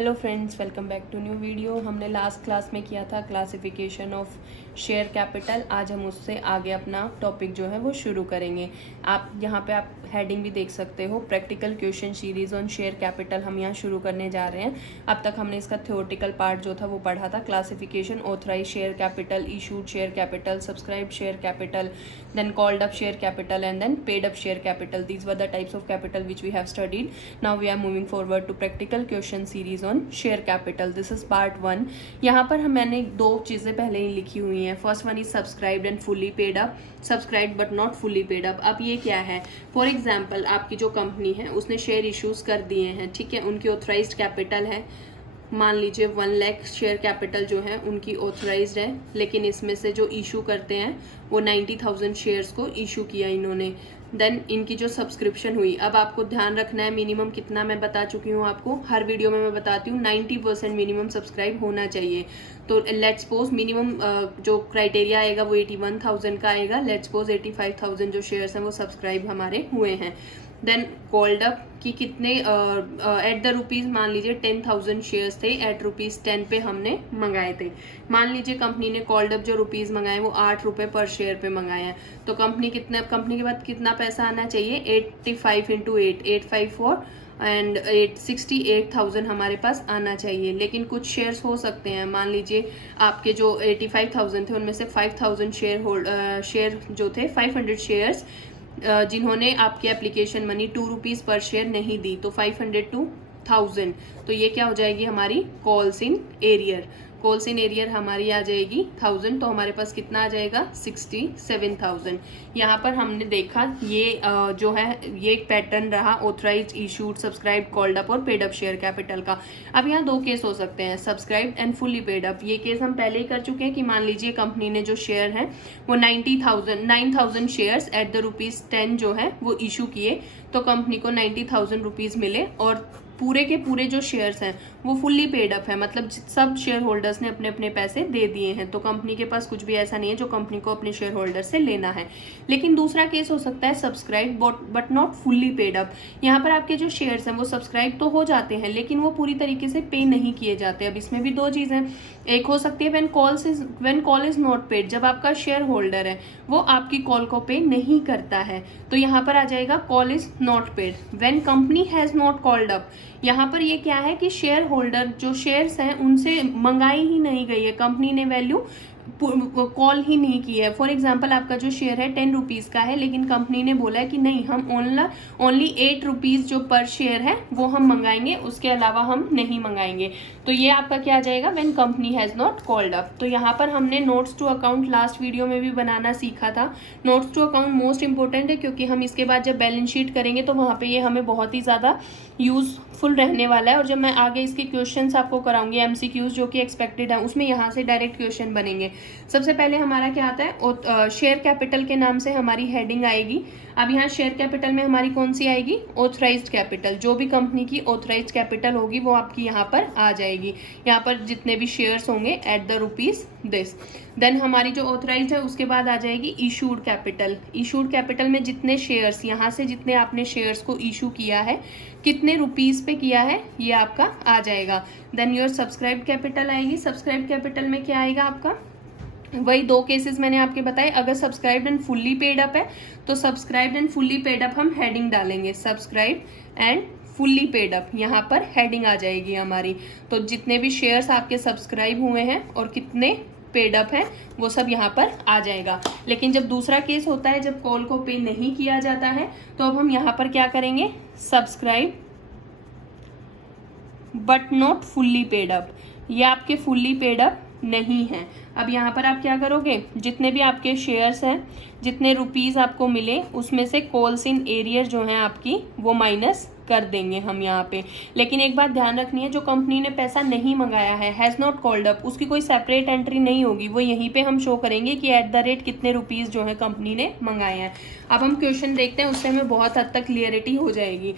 Hello friends, welcome back to new video. हमने last class में किया था क्लासिफिकेशन ऑफ शेयर कैपिटल। आज हम उससे आगे अपना टॉपिक जो है वो शुरू करेंगे। आप यहाँ पे आप हेडिंग भी देख सकते हो, practical question series on share capital हम यहाँ शुरू करने जा रहे हैं। अब तक हमने इसका थ्योरेटिकल पार्ट जो था वो पढ़ा था, classification, authorise share capital, issued share capital, subscribe share capital, then called up share capital and then paid up share capital. These were the types of capital which we have studied. Now we are moving forward to practical question series on share capital. This is part 1. यहाँ पर मैंने दो चीज़ें पहले ही लिखी हुई हैं. First one is subscribed and fully paid up. Subscribed but not fully paid up. अब ये क्या है? For example, आपकी जो कंपनी है उसने शेयर इश्यूज कर दिए हैं, ठीक है, उनकी ऑथराइज्ड कैपिटल है, मान लीजिए 1 लाख शेयर कैपिटल जो है उनकी ऑथराइज्ड है, लेकिन इसमें से जो इशू करते हैं वो 90,000 शेयर्स को इशू किया इन्होंने। देन इनकी जो सब्सक्रिप्शन हुई, अब आपको ध्यान रखना है मिनिमम कितना, मैं बता चुकी हूँ आपको, हर वीडियो में मैं बताती हूँ 90% मिनिमम सब्सक्राइब होना चाहिए। तो लेट्स सपोज मिनिमम जो क्राइटेरिया आएगा वो 81,000 का आएगा। लेट्स सपोज 85,000 जो शेयर्स हैं वो सब्सक्राइब हमारे हुए हैं। देन कॉल्ड अप कि कितने एट द रुपीज़, मान लीजिए 10,000 शेयर्स थे, एट ₹10 पे हमने मंगाए थे। मान लीजिए कंपनी ने कॉल्ड अप जो रुपीज़ मंगाए वो 8 रुपये पर शेयर पे मंगाए हैं, तो कंपनी के बाद कितना पैसा आना चाहिए, 85 इंटू 8, 854 एंड 68,000 हमारे पास आना चाहिए। लेकिन कुछ शेयर्स हो सकते हैं, मान लीजिए आपके जो 85,000 थे उनमें से 5,000 शेयर जो थे 500 शेयर्स जिन्होंने आपकी एप्लीकेशन मनी ₹2 पर शेयर नहीं दी, तो 500 to 1000, तो ये क्या हो जाएगी हमारी calls in arrear. Calls in arrear हमारी आ जाएगी 1000, तो हमारे पास कितना आ जाएगा 67,000। यहाँ पर हमने देखा ये जो है ये एक पैटर्न रहा authorised, issued, subscribe, called up और पेड अप शेयर कैपिटल का। अब यहाँ दो केस हो सकते हैं, subscribe and fully paid up. ये केस हम पहले ही कर चुके हैं कि मान लीजिए कंपनी ने जो शेयर है वो 9,000 शेयर्स एट द ₹10 जो है वो इशू किए, तो कंपनी को 90,000 रुपीज़ मिले और पूरे के पूरे जो शेयर्स हैं वो फुल्ली पेड अप है, मतलब सब शेयर होल्डर्स ने अपने अपने पैसे दे दिए हैं, तो कंपनी के पास कुछ भी ऐसा नहीं है जो कंपनी को अपने शेयर होल्डर से लेना है। लेकिन दूसरा केस हो सकता है subscribe but not fully paid up. यहाँ पर आपके जो शेयर्स हैं वो सब्सक्राइब तो हो जाते हैं लेकिन वो पूरी तरीके से पे नहीं किए जाते। अब इसमें भी दो चीज़ें, एक हो सकती है when call is not paid, जब आपका शेयर होल्डर है वो आपकी कॉल को पे नहीं करता है, तो यहाँ पर आ जाएगा call is not paid. When company has not called up, यहाँ पर ये क्या है कि शेयर होल्डर जो शेयर्स हैं उनसे मंगाई ही नहीं गई है, कंपनी ने वैल्यू कॉल ही नहीं की है। फॉर एग्जाम्पल आपका जो शेयर है 10 रुपीज़ का है, लेकिन कंपनी ने बोला है कि नहीं, हम ओनली 8 रुपीज़ जो पर शेयर है वो हम मंगाएंगे, उसके अलावा हम नहीं मंगाएंगे, तो ये आपका क्या आ जाएगा, when company has not called up. तो यहाँ पर हमने notes to account last video में भी बनाना सीखा था। Notes to account most important है क्योंकि हम इसके बाद जब बैलेंस शीट करेंगे तो वहाँ पे ये हमें बहुत ही ज़्यादा यूजफुल रहने वाला है, और जब मैं आगे इसके क्वेश्चंस आपको कराऊंगी MCQs जो कि एक्सपेक्टेड है, उसमें यहाँ से डायरेक्ट क्वेश्चन बनेंगे। सबसे पहले हमारा क्या आता है, शेयर कैपिटल के नाम से हमारी हेडिंग आएगी। अब यहाँ शेयर कैपिटल में हमारी कौन सी आएगी, ऑथराइज्ड कैपिटल। जो भी कंपनी की ऑथराइज्ड कैपिटल होगी वो आपकी यहाँ पर आ जाएगी। यहाँ पर जितने भी शेयर्स होंगे एट द ₹this। देन हमारी जो ऑथराइज्ड है उसके बाद आ जाएगी इशूड कैपिटल। इशूड कैपिटल में जितने शेयर्स, यहाँ से जितने आपने शेयर्स को इशू किया है, कितने रुपीज़ पे किया है, ये आपका आ जाएगा। देन योर सब्सक्राइब कैपिटल आएगी। सब्सक्राइब कैपिटल में क्या आएगा आपका, वही दो केसेस मैंने आपके बताए। अगर subscribed and fully paid up है तो subscribed and fully paid up हम हेडिंग डालेंगे, subscribe and fully paid up, यहाँ पर हेडिंग आ जाएगी हमारी। तो जितने भी शेयर्स आपके सब्सक्राइब हुए हैं और कितने पेड अप है वो सब यहाँ पर आ जाएगा। लेकिन जब दूसरा केस होता है जब कॉल को पे नहीं किया जाता है, तो अब हम यहाँ पर क्या करेंगे, subscribe but not fully paid up, ये आपके फुल्ली पेड अप नहीं है। अब यहाँ पर आप क्या करोगे, जितने भी आपके शेयर्स हैं, जितने रुपीज़ आपको मिले उसमें से कॉल्स इन एरियर जो हैं आपकी वो माइनस कर देंगे हम यहाँ पे। लेकिन एक बात ध्यान रखनी है, जो कंपनी ने पैसा नहीं मंगाया है, हैज़ नॉट कॉल्ड अप, उसकी कोई सेपरेट एंट्री नहीं होगी, वो यहीं पे हम शो करेंगे कि एट द रेट कितने रुपीज़ जो है कंपनी ने मंगाए हैं। अब हम क्वेश्चन देखते हैं, उससे हमें बहुत हद तक क्लियरिटी हो जाएगी।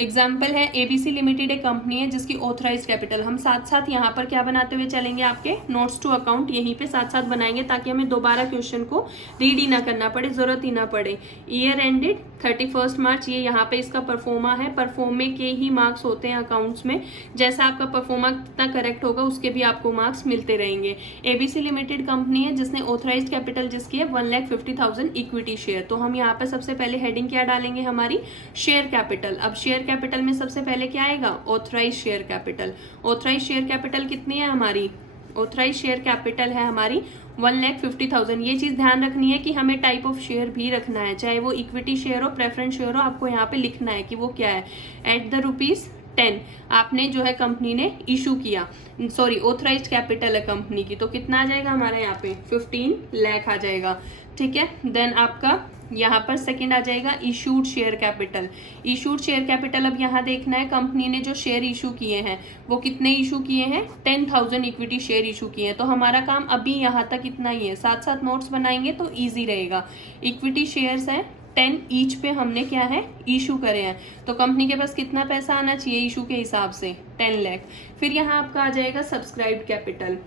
एग्जाम्पल है ABC लिमिटेड, एक कंपनी है जिसकी ऑथराइज कैपिटल, हम साथ साथ यहाँ पर क्या बनाते हुए चलेंगे, आपके नोट्स टू अकाउंट यहीं पे साथ साथ बनाएंगे ताकि हमें दोबारा क्वेश्चन को रीड ही ना करना पड़े, ज़रूरत ही ना पड़े। ईयर एंडेड 31 मार्च, ये यहाँ पे इसका परफॉर्मा है। परफॉर्मे के ही मार्क्स होते हैं अकाउंट्स में, जैसा आपका परफॉर्मा कितना करेक्ट होगा उसके भी आपको मार्क्स मिलते रहेंगे। एबीसी लिमिटेड कंपनी है जिसने ऑथराइज्ड कैपिटल जिसकी है 1,50,000 इक्विटी शेयर। तो हम यहाँ पे सबसे पहले हेडिंग क्या डालेंगे हमारी, शेयर कैपिटल। अब शेयर कैपिटल में सबसे पहले क्या आएगा, authorise share capital. Authorise share capital कितनी है हमारी, ऑथराइज शेयर कैपिटल है हमारी 1,50,000। ये चीज ध्यान रखनी है कि हमें टाइप ऑफ शेयर भी रखना है, चाहे वो इक्विटी शेयर हो, प्रेफरेंस शेयर हो, आपको यहाँ पे लिखना है कि वो क्या है। एट द ₹10 आपने जो है कंपनी ने इशू किया, सॉरी ऑथराइज्ड कैपिटल है कंपनी की, तो कितना आ जाएगा हमारा यहाँ पे 15 लाख आ जाएगा, ठीक है। देन आपका यहाँ पर सेकंड आ जाएगा issued share capital. Issued share capital अब यहाँ देखना है कंपनी ने जो शेयर इशू किए हैं वो कितने इशू किए हैं, 10,000 इक्विटी शेयर इशू किए हैं। तो हमारा काम अभी यहाँ तक इतना ही है, साथ साथ नोट्स बनाएंगे तो ईजी रहेगा। इक्विटी शेयर्स हैं 10 ईच पे हमने क्या है इशू करे हैं, तो कंपनी के पास कितना पैसा आना चाहिए इशू के हिसाब से, 10 लाख। फिर यहाँ आपका आ जाएगा सब्सक्राइब्ड कैपिटल,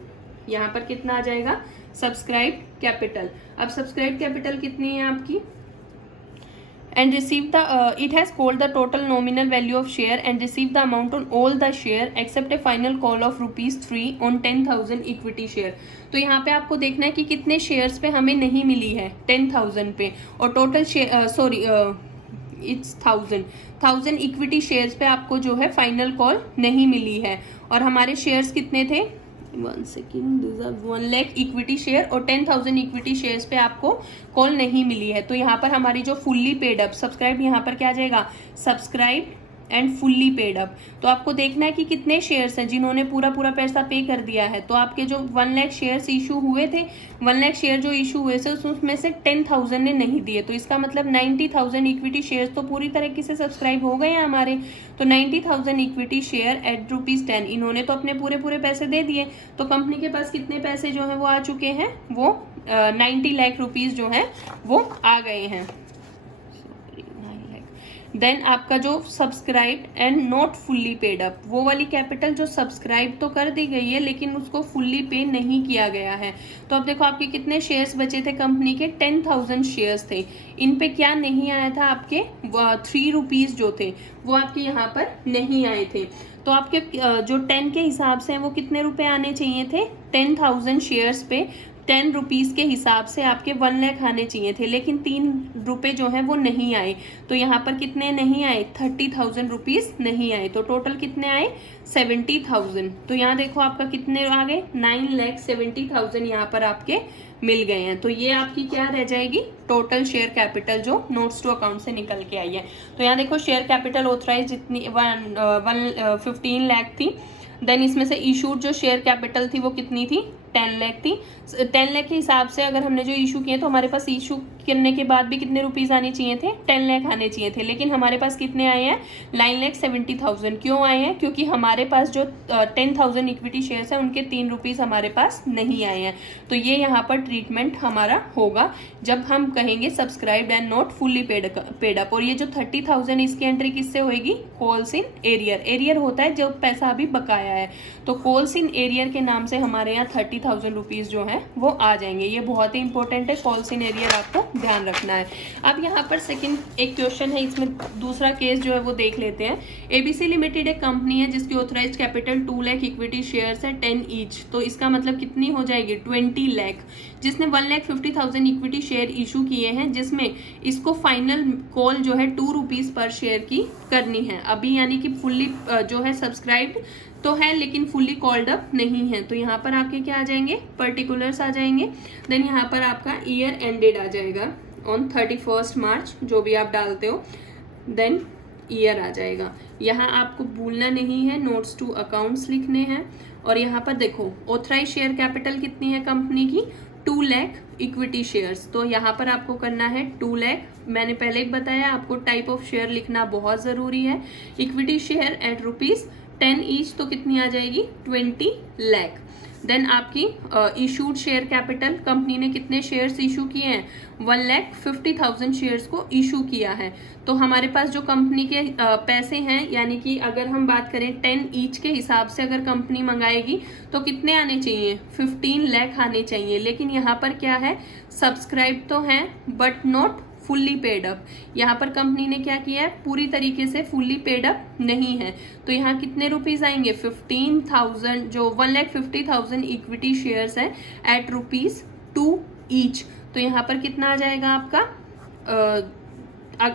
यहाँ पर कितना आ जाएगा सब्सक्राइब्ड कैपिटल। अब सब्सक्राइब्ड कैपिटल कितनी है आपकी, and receive the it has called the total nominal value of share and received the amount on all the share except a final call of ₹3 on 10,000 equity share। तो यहाँ पे आपको देखना है कि कितने शेयर्स पे हमें नहीं मिली है, 10,000 पे, और total sorry it's 1000 equity shares पे आपको जो है फाइनल कॉल नहीं मिली है। और हमारे शेयर्स कितने थे, 1 लाख इक्विटी शेयर और 10,000 इक्विटी शेयर्स पे आपको कॉल नहीं मिली है। तो यहाँ पर हमारी जो फुल्ली पेड अप सब्सक्राइब, यहाँ पर क्या आ जाएगा subscribe and fully paid up. तो आपको देखना है कि कितने शेयर्स हैं जिन्होंने पूरा पैसा पे कर दिया है। तो आपके जो 1 लाख शेयर्स इशू हुए थे, 1 लाख शेयर जो इशू हुए थे उसमें से 10,000 ने नहीं दिए, तो इसका मतलब 90,000 इक्विटी शेयर्स तो पूरी तरीके से सब्सक्राइब हो गए हैं हमारे। तो 90,000 इक्विटी शेयर एट ₹10, इन्होंने तो अपने पूरे पैसे दे दिए। तो कंपनी के पास कितने पैसे जो है वो आ चुके हैं, वो 90 लाख रुपीज जो है वो आ गए हैं। देन आपका जो subscribe and not fully paid up, वो वाली कैपिटल जो सब्सक्राइब तो कर दी गई है लेकिन उसको फुल्ली पे नहीं किया गया है। तो अब देखो आपके कितने शेयर्स बचे थे कंपनी के, 10,000 शेयर्स थे, इन पे क्या नहीं आया था आपके ₹3 जो थे वो आपके यहाँ पर नहीं आए थे। तो आपके जो 10 के हिसाब से वो कितने रुपए आने चाहिए थे, 10,000 शेयर्स पे ₹10 के हिसाब से आपके 1 लाख आने चाहिए थे, लेकिन ₹3 जो है वो नहीं आए। तो यहाँ पर कितने नहीं आए, 30,000 रुपीज नहीं आए। तो टोटल कितने आए, 70,000। तो यहाँ देखो आपका कितने आ गए, 9,70,000 यहाँ पर आपके मिल गए हैं। तो ये आपकी क्या रह जाएगी, टोटल शेयर कैपिटल जो नोट्स टू अकाउंट से निकल के आई है। तो यहाँ देखो शेयर कैपिटल ऑथराइज जितनी 15 लाख थी। देन इसमें से इशूड जो शेयर कैपिटल थी वो कितनी थी, 10 लाख थी। 10 लाख के हिसाब से अगर हमने जो इशू किए तो हमारे पास इशू करने के बाद भी कितने रुपीज आने चाहिए थे, 10 लाख आने चाहिए थे, लेकिन हमारे पास कितने आए हैं, 9,70,000। क्यों आए हैं, क्योंकि हमारे पास जो 10,000 इक्विटी शेयर्स हैं उनके ₹3 हमारे पास नहीं आए हैं। तो ये यहाँ पर ट्रीटमेंट हमारा होगा जब हम कहेंगे subscribed and not fully paid up. और ये जो 30,000 इसकी एंट्री किससे होगी, कॉल्स इन एरियर। एरियर होता है जो पैसा अभी बकाया है, तो कॉल्स इन एरियर के नाम से हमारे यहाँ 30,000 रुपीज जो है वो आ जाएंगे। ये बहुत ही इंपॉर्टेंट है, कॉल्स इन एरियर आपको ध्यान रखना है। अब यहाँ पर सेकंड एक क्वेश्चन है, इसमें दूसरा केस जो है वो देख लेते हैं। एबीसी लिमिटेड एक कंपनी है जिसकी authorised capital 2 lakh equity shares है 10 ईच। तो इसका मतलब कितनी हो जाएगी, 20 लाख, जिसने 1,50,000 इक्विटी शेयर इशू किए हैं, जिसमें इसको फाइनल कॉल जो है ₹2 पर शेयर की करनी है अभी, यानी कि फुल्ली जो है सब्सक्राइब्ड तो है लेकिन फुल्ली कॉल्ड अप नहीं है। तो यहाँ पर आपके क्या आ जाएंगे, पर्टिकुलर्स आ जाएंगे। देन यहाँ पर आपका ईयर एंडेड आ जाएगा ऑन 31 मार्च, जो भी आप डालते हो, देन ईयर आ जाएगा। यहाँ आपको भूलना नहीं है, नोट्स टू अकाउंट्स लिखने हैं। और यहाँ पर देखो ऑथराइज शेयर कैपिटल कितनी है कंपनी की, 2 लाख इक्विटी शेयर्स। तो यहाँ पर आपको करना है 2 लाख। मैंने पहले ही बताया आपको टाइप ऑफ शेयर लिखना बहुत ज़रूरी है। इक्विटी शेयर एट ₹10 ईच, तो कितनी आ जाएगी, 20 लाख। देन आपकी इशूड शेयर कैपिटल, कंपनी ने कितने शेयर्स इशू किए हैं, 1,50,000 शेयर्स को इशू किया है। तो हमारे पास जो कंपनी के पैसे हैं, यानी कि अगर हम बात करें 10 ईच के हिसाब से अगर कंपनी मंगाएगी तो कितने आने चाहिए, 15 लाख आने चाहिए। लेकिन यहाँ पर क्या है, सब्सक्राइब तो है but not fully paid up. यहाँ पर कंपनी ने क्या किया है, पूरी तरीके से फुल्ली पेड अप नहीं है। तो यहाँ कितने रुपीज आएंगे, 15,000, जो 1,50,000 इक्विटी शेयर्स है एट ₹2 ईच। तो यहाँ पर कितना आ जाएगा आपका,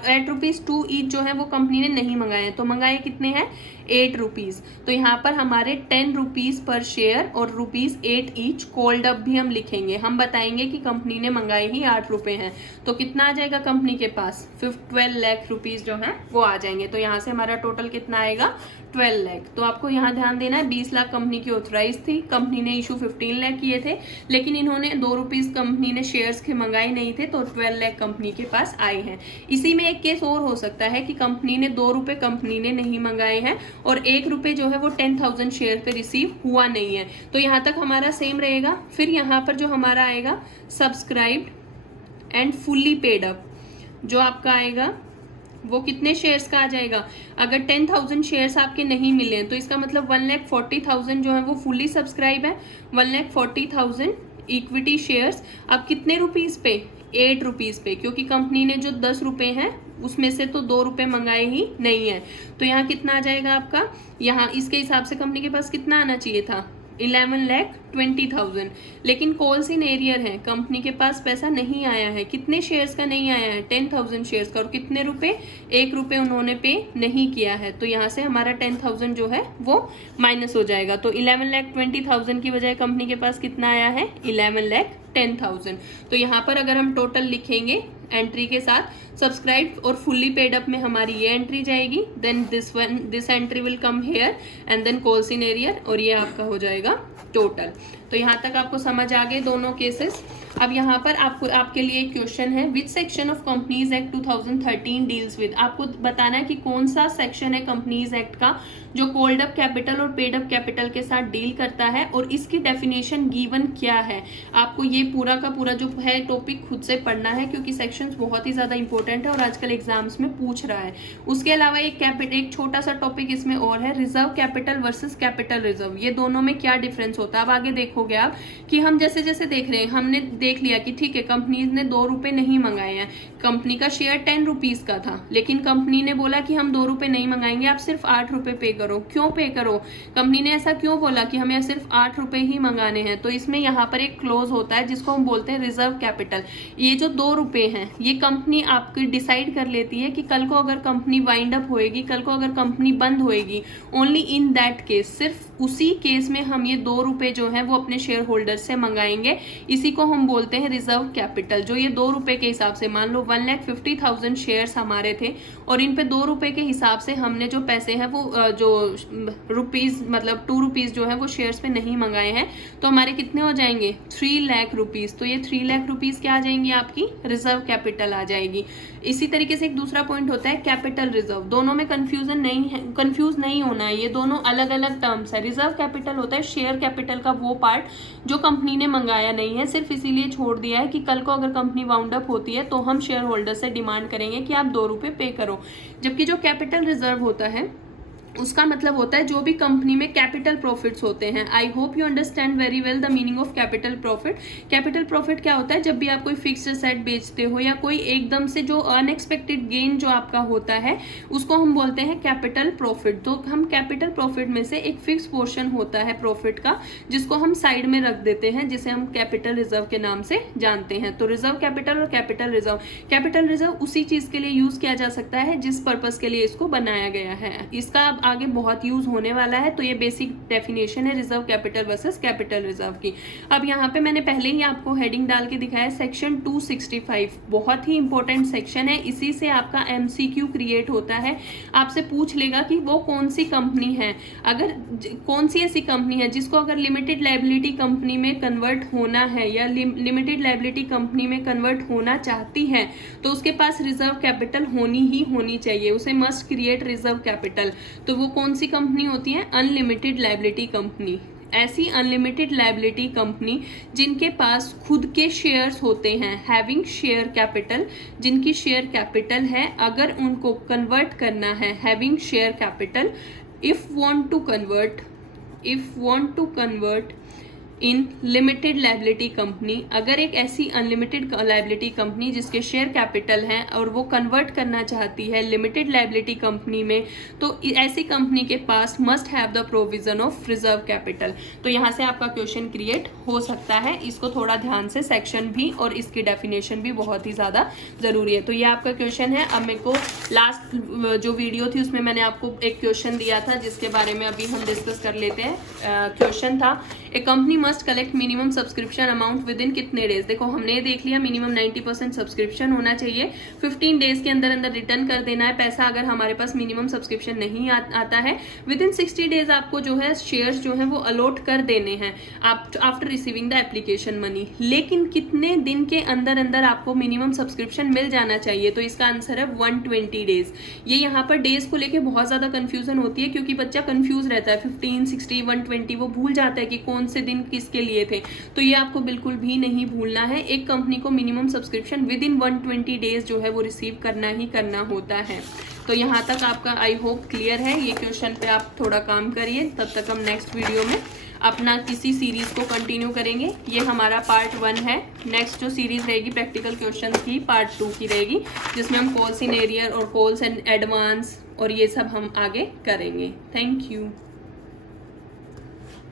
एट ₹2 ईच जो है वो कंपनी ने नहीं मंगाए हैं। तो मंगाए कितने हैं, 8 रुपीज। तो यहाँ पर हमारे 10 रुपीज पर शेयर और ₹8 ईच कोल्ड अप भी हम लिखेंगे। हम बताएंगे कि कंपनी ने मंगाए ही 8 रुपए हैं। तो कितना आ जाएगा कंपनी के पास, 12 लाख रुपीज जो है वो आ जाएंगे। तो यहाँ से हमारा टोटल कितना आएगा, 12 लाख। तो आपको यहाँ ध्यान देना है, 20 लाख कंपनी की ऑथराइज थी, कंपनी ने इशू 15 लाख किए थे, लेकिन इन्होंने 2 रुपीज कंपनी ने शेयर्स के मंगाए नहीं थे, तो 12 लाख कंपनी के पास आए हैं। इसी में एक केस और हो सकता है कि कंपनी ने 2 रुपए कंपनी ने नहीं मंगाए हैं और 1 रुपए जो है वो 10,000 शेयर पे रिसीव हुआ नहीं है। तो यहाँ तक हमारा सेम रहेगा। फिर यहाँ पर जो हमारा आएगा subscribed and fully paid up, जो आपका आएगा वो कितने शेयर्स का आ जाएगा। अगर 10,000 शेयर्स आपके नहीं मिले हैं तो इसका मतलब 1,40,000 जो है वो फुल्ली सब्सक्राइब है, 1,40,000 इक्विटी शेयर्स। अब कितने रुपीज पे, 8 रुपीज पे, क्योंकि कंपनी ने जो 10 रुपए हैं उसमें से तो 2 रुपए मंगाए ही नहीं है। तो यहाँ कितना आ जाएगा आपका, यहाँ इसके हिसाब से कंपनी के पास कितना आना चाहिए था, 11,20,000। लेकिन कॉल्स इन एरियर है, कंपनी के पास पैसा नहीं आया है। कितने शेयर्स का नहीं आया है, 10,000 शेयर्स का। और कितने रुपए, 1 रुपए उन्होंने पे नहीं किया है। तो यहाँ से हमारा 10,000 जो है वो माइनस हो जाएगा। तो 11,20,000 की बजाय कंपनी के पास कितना आया है, 11,10,000। तो यहाँ पर अगर हम टोटल लिखेंगे एंट्री के साथ, सब्सक्राइब और फुल्ली पेड अप में हमारी ये एंट्री जाएगी, then this entry will come here and then calls in arrear, और ये आपका हो जाएगा टोटल। तो यहाँ तक आपको समझ आ गए दोनों केसेस। अब यहाँ पर आपके लिए एक क्वेश्चन है, which section of companies act 2013 deals with. आपको बताना है कि कौन सा सेक्शन है कंपनीज एक्ट का जो कोल्ड अप कैपिटल और पेड अप कैपिटल के साथ डील करता है, और इसकी डेफिनेशन गिवन क्या है। आपको ये पूरा का पूरा जो है टॉपिक खुद से पढ़ना है, क्योंकि सेक्शंस बहुत ही ज्यादा इंपॉर्टेंट है और आजकल एग्जाम्स में पूछ रहा है। उसके अलावा एक छोटा सा टॉपिक इसमें और है, reserve capital versus capital reserve. ये दोनों में क्या डिफरेंस होता है। अब आगे देखोगे आप कि हम जैसे जैसे देख रहे हैं, हमने देख लिया कि ठीक है कंपनीज ने 2 रुपए नहीं मंगाए हैं, कंपनी का शेयर 10 रुपीज का था, लेकिन कंपनी ने बोला कि हम 2 रुपए नहीं मंगाएंगे, आप सिर्फ 8 रुपए पे करो। क्यों पे करो, कंपनी ने ऐसा क्यों बोला कि हमें सिर्फ 8 रुपए ही मंगाने हैं। तो इसमें यहाँ पर एक क्लोज होता है जिसको हम बोलते हैं रिजर्व कैपिटल। ये जो 2 रुपए हैं ये कंपनी आपकी डिसाइड कर लेती है कि कल को अगर कंपनी वाइंड अप होएगी, कल को अगर कंपनी बंद होएगी, ओनली इन दैट केस, सिर्फ उसी केस में हम ये 2 रुपए जो है वो अपने शेयर होल्डर से मंगाएंगे। इसी को हम बोलते हैं रिजर्व कैपिटल। जो ये 2 रुपए के हिसाब से, मान लो 1,50,000 शेयर्स हमारे थे और इन पे 2 रुपए के हिसाब से हमने जो पैसे हैं वो जो रुपीज मतलब 2 रुपीज जो है वो शेयर्स पे नहीं मंगाए हैं, तो हमारे कितने हो जाएंगे, 3 लाख रुपीज। तो ये 3 लाख रुपीज क्या आ जाएंगी, आपकी रिजर्व कैपिटल आ जाएगी। इसी तरीके से एक दूसरा पॉइंट होता है कैपिटल रिजर्व। दोनों में कंफ्यूज नहीं होना है, ये दोनों अलग अलग टर्म्स है। रिजर्व कैपिटल होता है शेयर कैपिटल का वो पार्ट जो कंपनी ने मंगाया नहीं है, सिर्फ इसीलिए छोड़ दिया है कि कल को अगर कंपनी वाउंड अप होती है तो हम शेयर होल्डर से डिमांड करेंगे कि आप 2 रुपए पे करो। जबकि जो कैपिटल रिजर्व होता है उसका मतलब होता है जो भी कंपनी में कैपिटल प्रॉफिट्स होते हैं। I hope you understand very well the meaning of capital profit. Capital profit क्या होता है, जब भी आप कोई फिक्स्ड एसेट बेचते हो या कोई एकदम से जो अनएक्सपेक्टेड गेन जो आपका होता है उसको हम बोलते हैं कैपिटल प्रॉफिट। तो हम कैपिटल प्रॉफिट में से एक फिक्स पोर्शन होता है प्रॉफिट का जिसको हम साइड में रख देते हैं, जिसे हम कैपिटल रिजर्व के नाम से जानते हैं। तो रिजर्व कैपिटल और कैपिटल रिजर्व उसी चीज के लिए यूज किया जा सकता है जिस पर्पज के लिए इसको बनाया गया है। इसका आगे बहुत यूज होने वाला है। तो ये बेसिक डेफिनेशन है reserve capital versus capital reserve की। अब यहाँ पे मैंने पहले ही आपको हेडिंग डाल के दिखाया सेक्शन 265, बहुत ही इंपॉर्टेंट सेक्शन है। इसी से आपका एमसीक्यू क्रिएट होता है। आपसे पूछ लेगा कि वो कौन सी कंपनी है, अगर कौन सी ऐसी कंपनी है जिसको अगर लिमिटेड लायबिलिटी कंपनी में कन्वर्ट होना है या लिमिटेड लायबिलिटी कंपनी में कन्वर्ट होना चाहती है तो उसके पास रिजर्व कैपिटल होनी ही होनी चाहिए, उसे मस्ट क्रिएट रिजर्व कैपिटल। तो वो कौन सी कंपनी होती है, अनलिमिटेड लायबिलिटी कंपनी। ऐसी अनलिमिटेड लायबिलिटी कंपनी जिनके पास खुद के शेयर्स होते हैं, हैविंग शेयर कैपिटल, जिनकी शेयर कैपिटल है, अगर उनको कन्वर्ट करना है, having share capital, if want to convert in limited liability company, अगर एक ऐसी अनलिमिटेड लायबिलिटी कंपनी जिसके शेयर कैपिटल हैं और वो कन्वर्ट करना चाहती है लिमिटेड लायबिलिटी कंपनी में, तो ऐसी कंपनी के पास must have the provision of reserve capital. तो यहाँ से आपका क्वेश्चन क्रिएट हो सकता है, इसको थोड़ा ध्यान से सेक्शन भी और इसकी डेफिनेशन भी बहुत ही ज़्यादा ज़रूरी है। तो ये आपका क्वेश्चन है। अब मेरे को लास्ट जो वीडियो थी उसमें मैंने आपको एक क्वेश्चन दिया था जिसके बारे में अभी हम डिस्कस कर लेते हैं। क्वेश्चन था a company must collect minimum subscription amount within कितने डेज। देखो हमने ये देख लिया मिनिमम 90% सब्सक्रिप्शन होना चाहिए, 15 डेज के अंदर अंदर रिटर्न कर देना है पैसा अगर हमारे पास मिनिमम सब्सक्रिप्शन नहीं आता है। विद इन 60 डेज आपको जो है शेयर्स जो है वो अलॉट कर देने हैं after receiving the application money. लेकिन कितने दिन के अंदर अंदर आपको मिनिमम सब्सक्रिप्शन मिल जाना चाहिए, तो इसका आंसर है 120 डेज। ये यहाँ पर डेज को लेके बहुत ज्यादा कंफ्यूजन होती है क्योंकि बच्चा कंफ्यूज रहता है, 15, 60, 120 वो भूल जाता है कि कौन से दिन किसके लिए थे। तो ये आपको बिल्कुल भी नहीं भूलना है, एक कंपनी को minimum subscription with in 120 days जो है वो रिसीव करना ही करना होता है। तो यहाँ तक आपका आई होप क्लियर है। ये क्वेश्चन पे आप थोड़ा काम करिए, तब तक हम नेक्स्ट वीडियो में अपना किसी सीरीज को कंटिन्यू करेंगे। ये हमारा पार्ट 1 है। नेक्स्ट जो सीरीज रहेगी प्रैक्टिकल क्वेश्चंस की पार्ट 2 की रहेगी, जिसमें हम कॉल्स इन एरियर और कॉल्स एंड एडवांस और ये सब हम आगे करेंगे। Thank you.